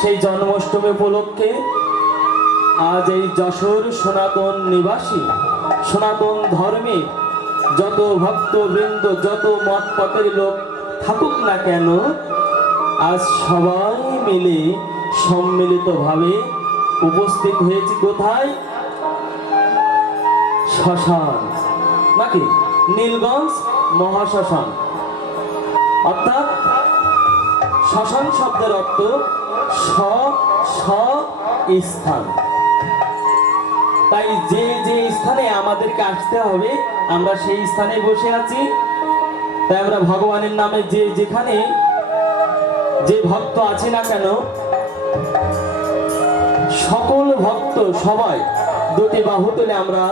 সেই জন্মাষ্টমী উপলক্ষে আজ এই যশোর সনাতন নিবাসী সনাতন ধর্মে যত ভক্তবৃন্দ যত মত পথের লোক থাকুক না কেন, আজ সবাই মিলে সম্মিলিতভাবে উপস্থিত হয়েছি কোথায়? শ্মশান, নাকি নীলগঞ্জ মহাশ্মশান। অর্থাৎ শ্মশান শব্দের অর্থ স্থান। তাই যে যে স্থানে আমাদেরকে আসতে হবে আমরা সেই স্থানে বসে আছি। তাই আমরা ভগবানের নামে যে যেখানে যে ভক্ত আছে না কেন, সকল ভক্ত সবাই দুটি বাহু তুলে আমরা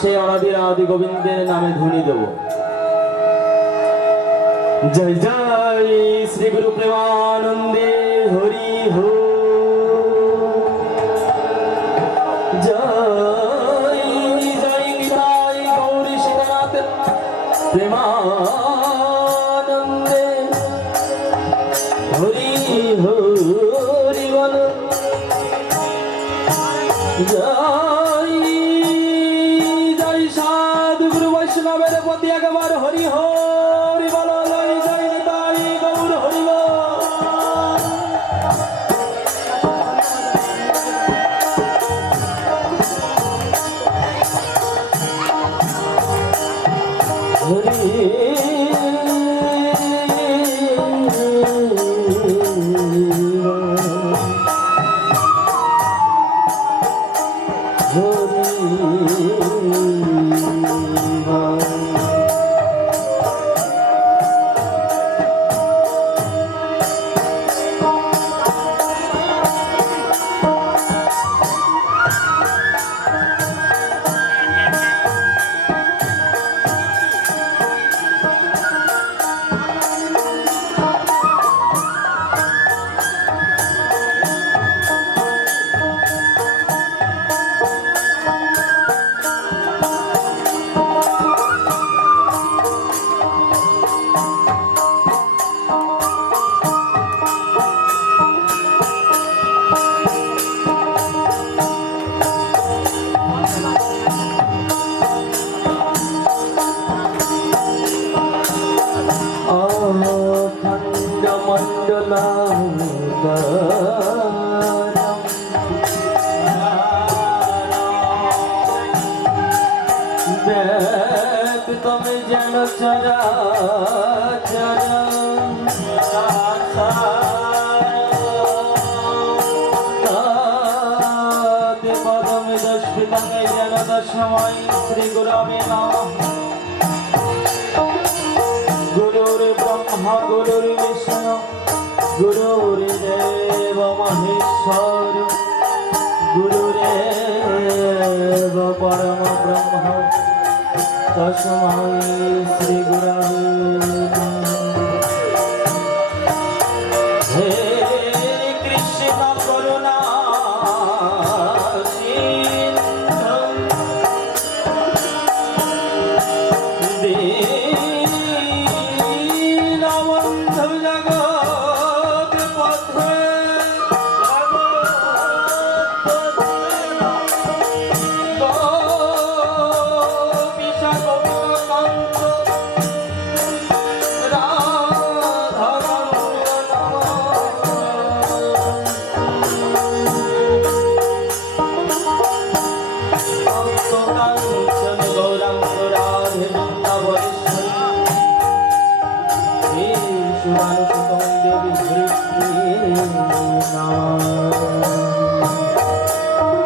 সেই অনাদির আদি গোবিন্দের নামে ধ্বনি দেব। জয় জয় শ্রী গুরু প্রেমানন্দে হরি হো। জয় জয় নিতাই গৌরী সীতানাথ প্রেমানন্দে হরি হরি বল। জয় জয় সাধু গুরু বৈষ্ণবের প্রতি একবার হরি হরি বল। জয় জয় নিতাই গৌর হরি বল। তুমি যেন চরাচর পদমে দশপিতামে যেন দশময় শ্রী গুরবে নমঃ। গুরুর ব্রহ্মা গুরুর বিষ্ণু গুরুর্দেব মহেশ্বর গুরুরেব পরম ব্রহ্ম তস্मै শ্রী গুরবে নমঃ। হে কৃষ্ণ করুণা সিন্ধু দীনবন্ধু জগৎ পথে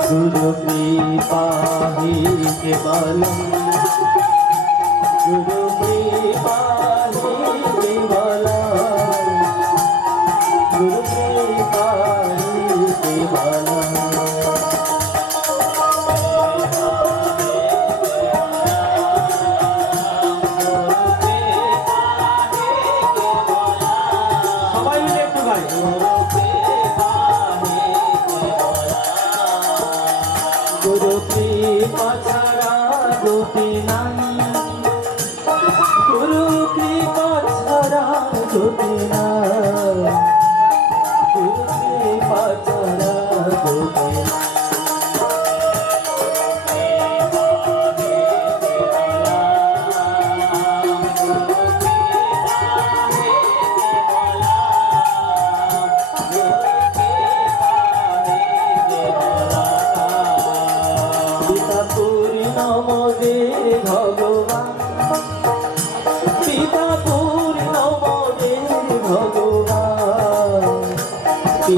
गुरु कृपा ही केवलम गुरु कृपा ही केवलम गुरु कृपा ही केवलम। गुरु कृपा छाड़ा गति नहीं, गुरु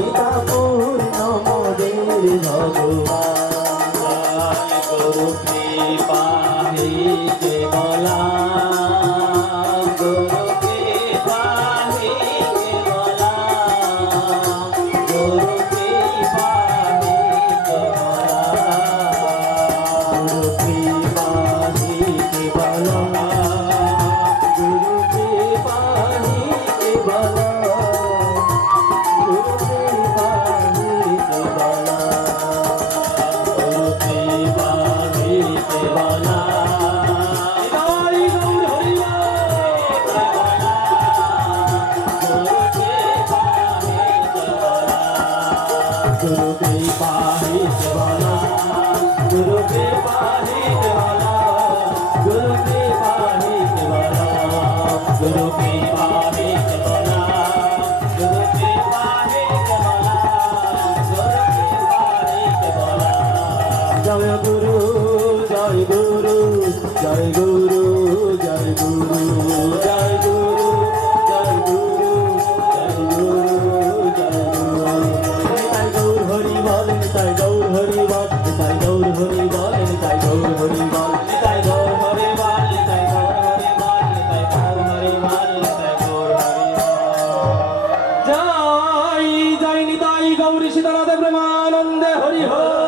পিতা পূর্ণ মোদের ভগবান গুরু কৃপা হে কেবলা গুরু কৃপা হে কেবলা গুরু কৃপা হে কেবলা গুরু কৃপা হি কেবলা গুরু কৃপা হি কেবলা গুরু কৃপা হি কেবলা গুরু কৃপা হে কেবলা হরি গৌর হরি গুরু কৃপা হে কেবলা গুরু কৃপা হি কেবলা গুরু কৃপা হি কেবলা গুরু কৃপা হি কেবলা গুরু কৃপা হে কেবলা গুরু কৃপা হে কেবলা গুরু কৃপা হে কেবলা জয় গুরু জয় গুরু জয় গুরু জয় গুরু জয় গুরু জয় গুরু জয় গুরু জয় গুরু নিতাই গৌর হরি বল নিতাই গৌর হরি বল নিতাই গৌর হরি বল নিতাই গৌর হরি বল নিতাই গৌর হরি বল নিতাই গৌর হরি বল নিতাই গৌর হরি বল নিতাই গৌর হরি বল জয় জয় নিতাই গৌরী সীতানাথ প্রেমানন্দে হরি হরি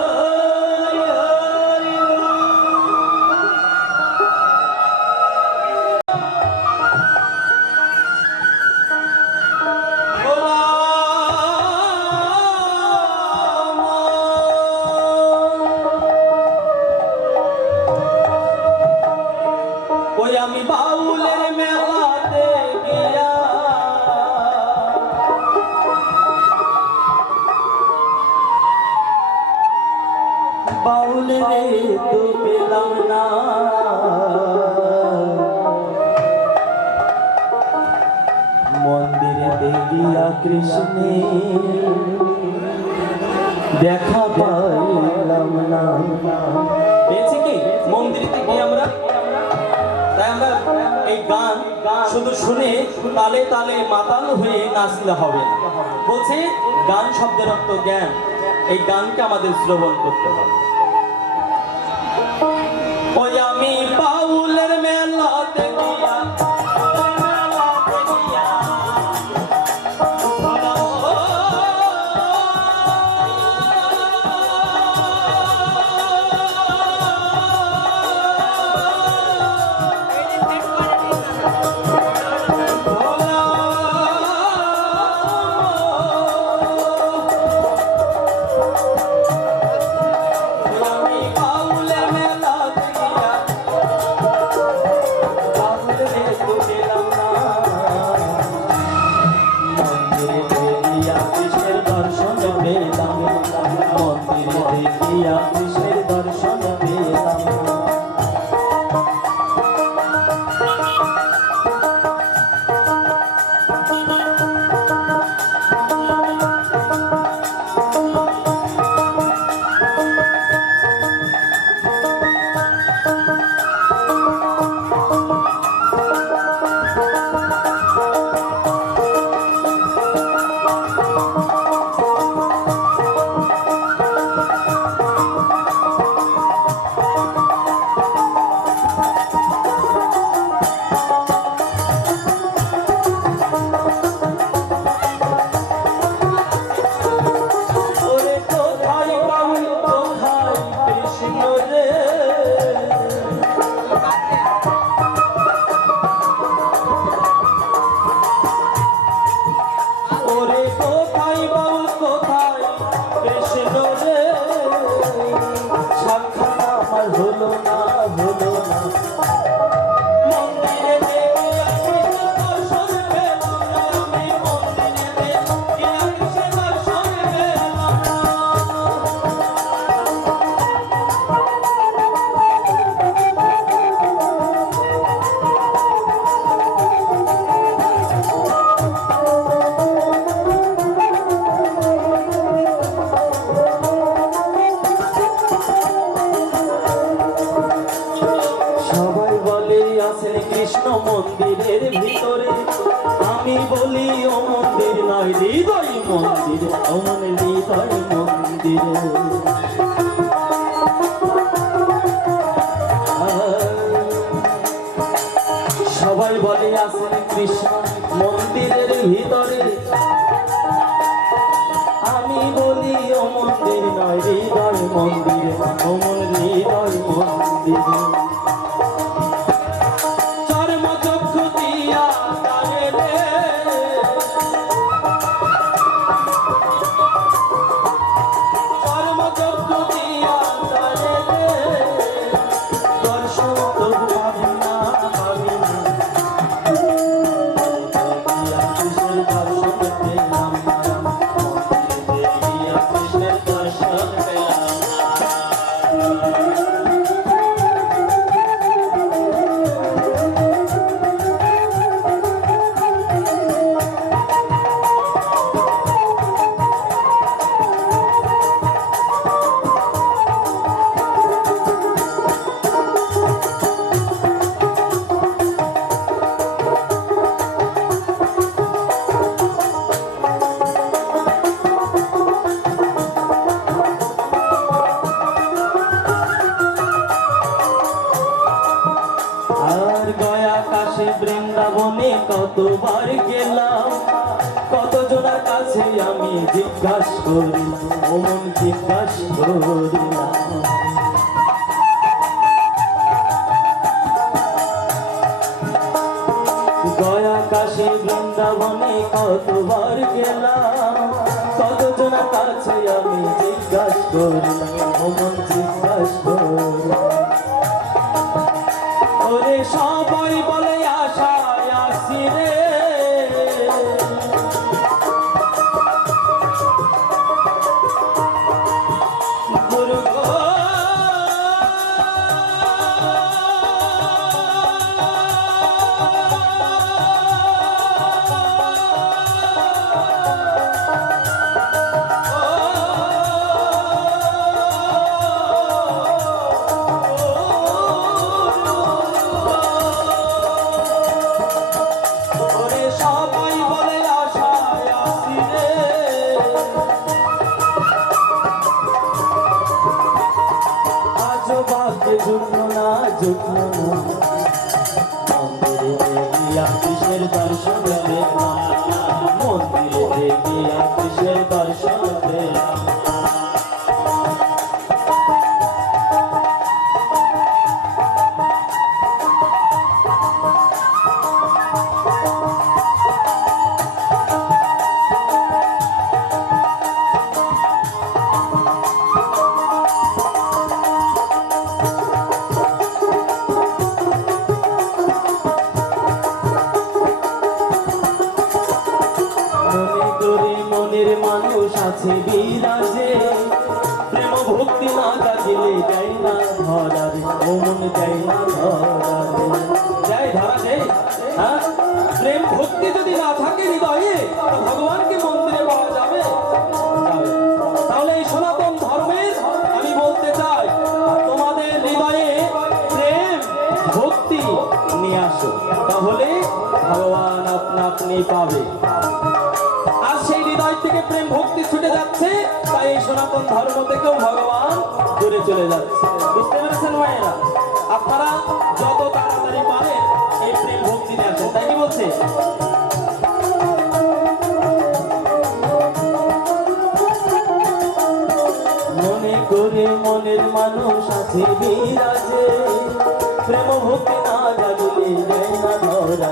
ওই আমি বাউলের মেলাতে গিয়া বাউল রে তো পেলাম না মন্দিরে দেখিয়া কৃষ্ণে দেখা পাইলাম না পেয়েছি কি মন্দিরেতে গিয়ে আমরা তাই আমরা এই গান শুধু শুনে তালে তালে মাতাল হয়ে নাচলে হবে না বলছে গান শব্দের অর্থ জ্ঞান এই গানকে আমাদের শ্রবণ করতে হবে ওই আমি বাউলের মেলাতে গিয়া আমি বাউলের মেলাতে গিয়া ভগবান হৃদয় মন্দিরে। সবাই বলে আছেন কৃষ্ণ মন্দিরের ভিতরে, আমি বলি ও মন্দির নয় হৃদয় মন্দিরে, অমন হৃদয় মন্দিরে। চর্মচক্ষু দিয়া তারে রে, চর্মচক্ষু দিয়া তারে রে, দর্শন তবু পাবি না, পাবি না। কৃষ্ণের দর্শন পেলাম না, মন্দিরে গিয়া কৃষ্ণের দর্শন পেলাম না। আর গয়া কাশে বৃন্দাবনে কতবার গেলাম, কত জনের কাছে আমি জিজ্ঞাসা করিলাম, অমন জিজ্ঞাসা করিলাম। গয়া কাশে বৃন্দাবনে কতবার গেলাম, কত জনের কাছে আমি জিজ্ঞাসা করিলাম, অমন জিজ্ঞাসা করিলাম। ওরে সবাই বলে আশায় আসি রে, গুরু গো ওরে সবাই বলে আশায় আসি রে, আজও ভাগ্যে জুটলো না, জুটলো না। মন্দিরে গিয়া কৃষ্ণের দর্শন পেলাম না, মন্দিরে গিয়া কৃষ্ণের দর্শন পেলাম না। মনে করে মনের মানুষ আছে বিরাজে, প্রেম ভক্তি না জাগিলে যাই না ধরারে, ও মন যাই না ধরারে। যাই ধরা দেয়, হ্যাঁ? প্রেম ভক্তি যদি না থাকে হৃদয়ে, ভগবানকে মন্দিরে পাওয়া যাবে? যাবে। তাহলে এই সনাতন ধর্মের আমি বলতে চাই, তোমাদের হৃদয়ে প্রেম ভক্তি নিয়ে আসো, তাহলে ভগবান আপনা আপনি পাবে। আর সেই হৃদয় থেকে প্রেম ভক্তি ছুটে যাচ্ছে, তাই এই সনাতন ধর্ম থেকেও ভগবান দূরে চলে যাচ্ছে। বুঝতে পেরেছেন ভাইয়েরা? আপনারা যত তাড়াতাড়ি পারেন এই প্রেম ভক্তি নিয়ে আসেন, তাই কি বলছে? মনে করে মনের মানুষ আছে বিরাজে, প্রেম ভক্তি না জাগলে দেয় না ধরা,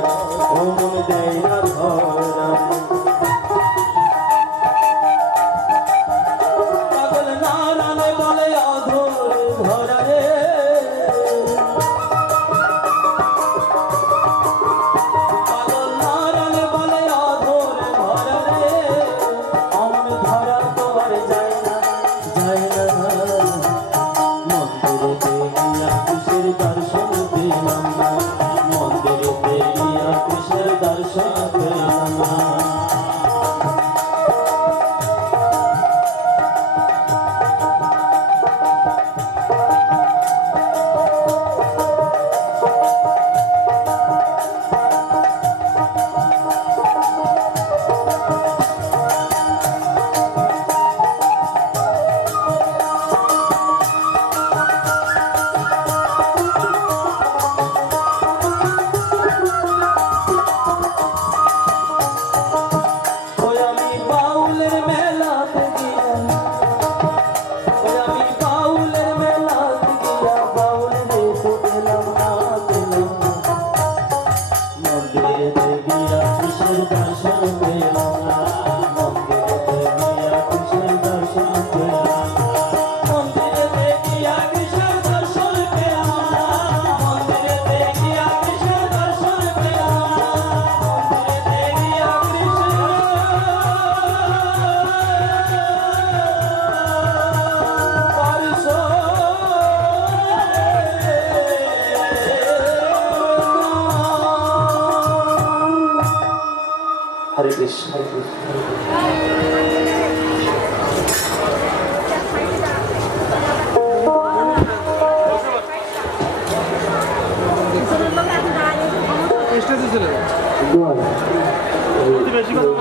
ও মন দেয় না ধরা। পাগল নারানে বলে অধর ধরা রে, পাগল নারানে বলে অধর ধরা রে, অমন ধরা তো আর যায় না, যায় না। মন্দিরে গিয়া কৃষ্ণের দর্শন পেলাম না, মন্দিরে গিয়া কৃষ্ণের দর্শন হরে কৃষ্ণ হরে কৃষ্ণ। বেশি কথা